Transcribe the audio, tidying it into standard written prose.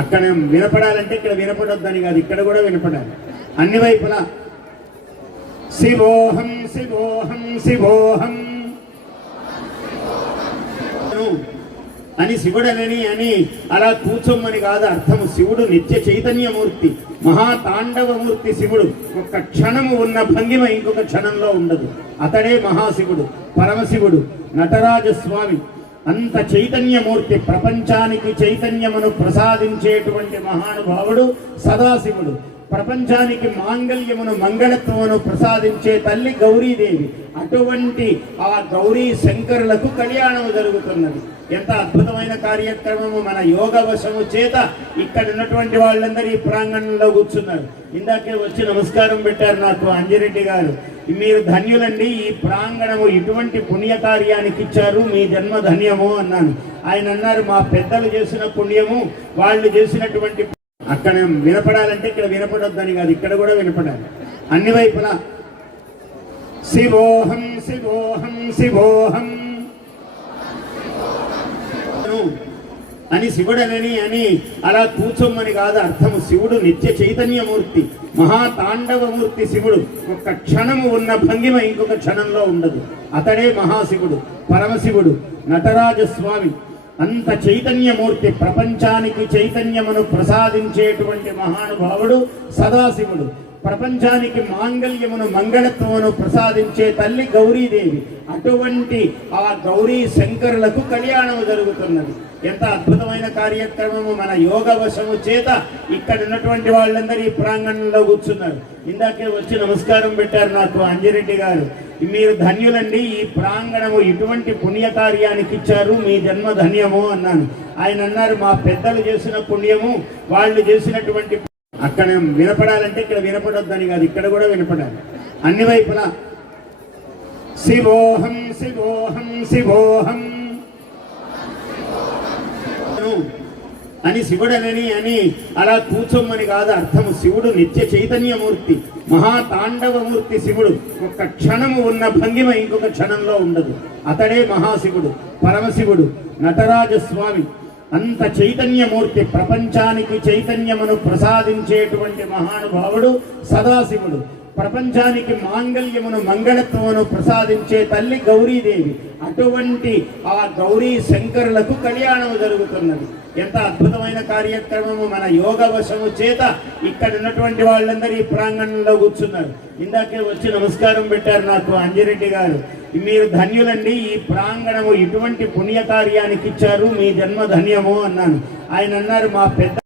అక్కడ వినపడాలంటే ఇక్కడ వినపడొద్దని కాదు, ఇక్కడ కూడా వినపడాలి అన్ని వైపులా. శివోహం శివోహం శివోహం అని శివుడనని అని అలా కూర్చోమని కాదు అర్థము. శివుడు నిత్య చైతన్యమూర్తి, మహాతాండవమూర్తి శివుడు. ఒక్క క్షణము ఉన్న భంగిమ ఇంకొక క్షణంలో ఉండదు. అతడే మహాశివుడు, పరమశివుడు, నటరాజస్వామి. అంత చైతన్యమూర్తి, ప్రపంచానికి చైతన్యమును ప్రసాదించేటువంటి మహానుభావుడు సదాశివుడు. ప్రపంచానికి మాంగళ్యమును మంగళత్వమును ప్రసాదించే తల్లి గౌరీదేవి. అటువంటి ఆ గౌరీ శంకరులకు కళ్యాణం జరుగుతున్నది. ఎంత అద్భుతమైన కార్యక్రమము! మన యోగ వశము చేత ఇక్కడ ఉన్నటువంటి వాళ్ళందరూ ఈ ప్రాంగణంలో కూర్చున్నారు. ఇందాకే వచ్చి నమస్కారం పెట్టారు నాకు అంజిరెడ్డి గారు. మీరు ధన్యులండి, ఈ ప్రాంగణము ఇటువంటి పుణ్యకార్యానికి ఇచ్చారు, మీ జన్మ ధన్యము అన్నాను. ఆయన అన్నారు, మా పెద్దలు చేసిన పుణ్యము, వాళ్ళు చేసినటువంటి. అక్కడ వినపడాలంటే ఇక్కడ వినపడొద్దని కాదు, ఇక్కడ కూడా వినపడాలి అన్ని వైపులా. శివోహం శివోహం శివోహం అని శివుడనని అని అలా కూర్చోమని కాదు అర్థము. శివుడు నిత్య చైతన్యమూర్తి, మహాతాండవమూర్తి శివుడు. ఒక్క క్షణము ఉన్న భంగిమ ఇంకొక క్షణంలో ఉండదు. అతడే మహాశివుడు, పరమశివుడు, నటరాజస్వామి. అంత చైతన్యమూర్తి, ప్రపంచానికి చైతన్యమును ప్రసాదించేటువంటి మహానుభావుడు సదాశివుడు. ప్రపంచానికి మాంగళ్యమును మంగళత్వమును ప్రసాదించే తల్లి గౌరీదేవి. అటువంటి ఆ గౌరీ శంకరులకు కళ్యాణం జరుగుతున్నది. ఎంత అద్భుతమైన కార్యక్రమము! మన యోగ వశము చేత ఇక్కడ ఉన్నటువంటి వాళ్ళందరూ ఈ ప్రాంగణంలో కూర్చున్నారు. ఇందాకే వచ్చి నమస్కారం పెట్టారు నాకు అంజిరెడ్డి గారు. మీరు ధన్యులండి, ఈ ప్రాంగణము ఇటువంటి పుణ్యకార్యానికి ఇచ్చారు, మీ జన్మ ధన్యము అన్నాను. ఆయన అన్నారు, మా పెద్దలు చేసిన పుణ్యము, వాళ్ళు చేసినటువంటి. అక్కడ వినపడాలంటే ఇక్కడ వినపడొద్దని కాదు, ఇక్కడ కూడా వినపడాలి అన్ని వైపులా. శివోహం శివోహం శివోహం అని శివుడనని అని అలా కూర్చోమని కాదు అర్థము. శివుడు నిత్య చైతన్యమూర్తి, మహాతాండవమూర్తి శివుడు. ఒక్క క్షణము ఉన్న భంగిమ ఇంకొక క్షణంలో ఉండదు. అతడే మహాశివుడు, పరమశివుడు, నటరాజస్వామి. అంత చైతన్యమూర్తి, ప్రపంచానికి చైతన్యమును ప్రసాదించేటువంటి మహానుభావుడు సదాశివుడు. ప్రపంచానికి మాంగళ్యమును మంగళత్వమును ప్రసాదించే తల్లి గౌరీదేవి. అటువంటి ఆ గౌరీ శంకరులకు కళ్యాణం జరుగుతున్నది. ఎంత అద్భుతమైన కార్యక్రమము! మన యోగ వశము చేత ఇక్కడ ఉన్నటువంటి వాళ్ళందరూ ఈ ప్రాంగణంలో కూర్చున్నారు. ఇందాకే వచ్చి నమస్కారం పెట్టారు నాకు అంజిరెడ్డి గారు. మీరు ధన్యులండి, ఈ ప్రాంగణము ఇటువంటి పుణ్యకార్యానికి ఇచ్చారు, మీ జన్మ ధన్యము అన్నాను. ఆయన అన్నారు, మా పెద్ద